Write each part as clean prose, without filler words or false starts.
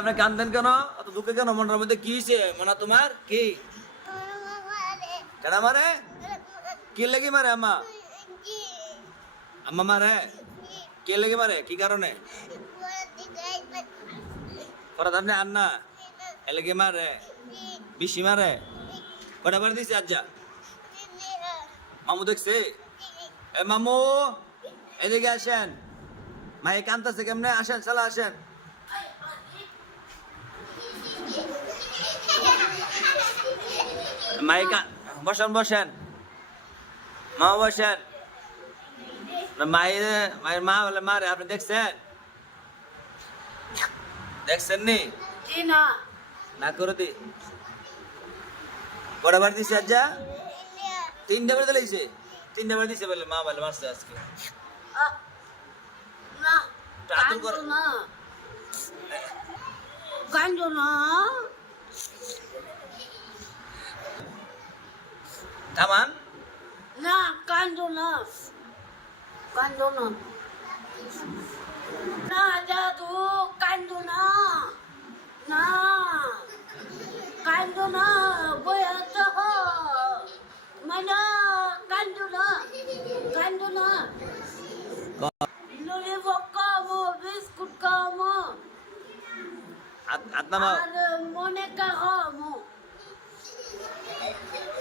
আপনি কান্দেন কেন? অত দুঃখে কেন? মনের মধ্যে কি হয়েছে? মানে তোমার কি কেডা মারে? কি লেগে মারে আম্মা? আম্মা মারে? কে লেগে মারে? কি কারণে? পরে আপনি আন্না এলেগে মারে? বেশি মারে? কটা বার দিছে আজ্জা? মামু দেখছে? এ মামু এদিকে আসেন। মায়ে কান্তাছে কেমনে? আসেন, চালা আসেন। মায়ে বসেন বসেন, মা বসেন। মায়ের মা বলে মারে, আপনি দেখছেন? দেখছেন নি? না করে দি। কটা বার দিছে আজ্জা? 3টা বার দিয়েছে। 3টা বার দিছে বলে মা বলে মারছে আজকে। আদর করে থামান। না কান্দো না, কান্দো না, না দাদু কান্দো না, না কান্দো না, বয়া তো মানে কান্দো না, কান্দো না। ললিপপ খাবো, বিস্কুট খাবো, আত্মা আর মনেকা খাবো,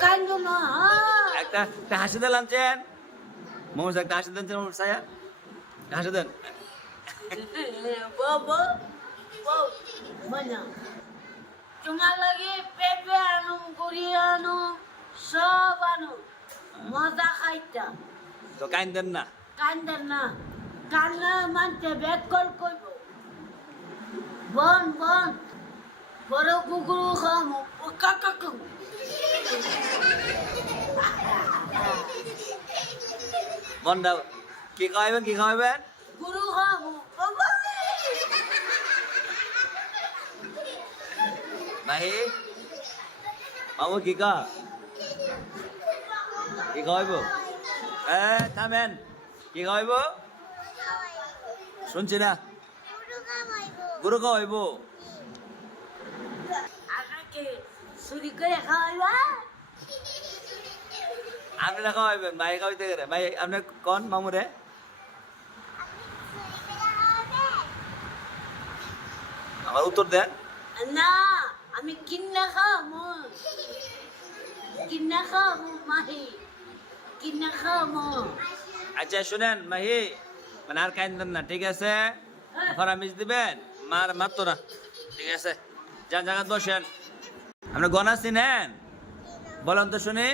কান্দো না। একটা হাসি দিলাম চেন মোমো, একটা হাসি দেন চেন মোমো সায়া, হাসি দেন। বাবা বানা তোমার লাগে পেঁপে আনো, গুড়ি আনো, সব আনো, মজা খাইতা। তো কাইন্দেন না। কান্দার না, কান্না মানতে ব্যাক কল করব। বন বন বড় কুকুর খামো, ও কাকা কাকু। মনটা কি খাওয়াইবেন? কি খাওয়াইবেন? গুরু খামো বাবা। নাহি মামু কি খাওয়াইব? থামেন, কি খাওয়াইব? শুনছি না। গুরু খাওয়াইব? আমাকে চুরি করে খাওয়াইবা? আপনি না খাওয়াইবেন, ভাই খাওয়াইতে গেলে। ভাই আপনি কন মামুরে, আমার উত্তর দেন। না আমি কিন্না খামো, কিন্না খামো মাহি, কিন্না খামো। আচ্ছা শুনেন মাহি, মানে আর কাইন্দেন না, ঠিক আছে? ফরামিস দিবেন, মারতো না, ঠিক আছে? যান জায়গা বসেন। আপনি গনা চিনেন? বলেন তো শুনি।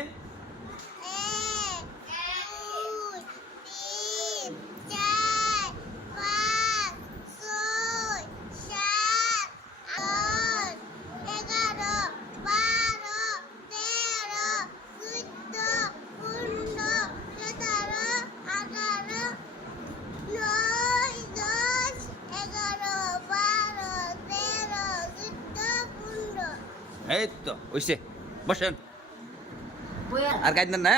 এই তো হইছে, বসেন। বয়া আর কাইন্দেন না।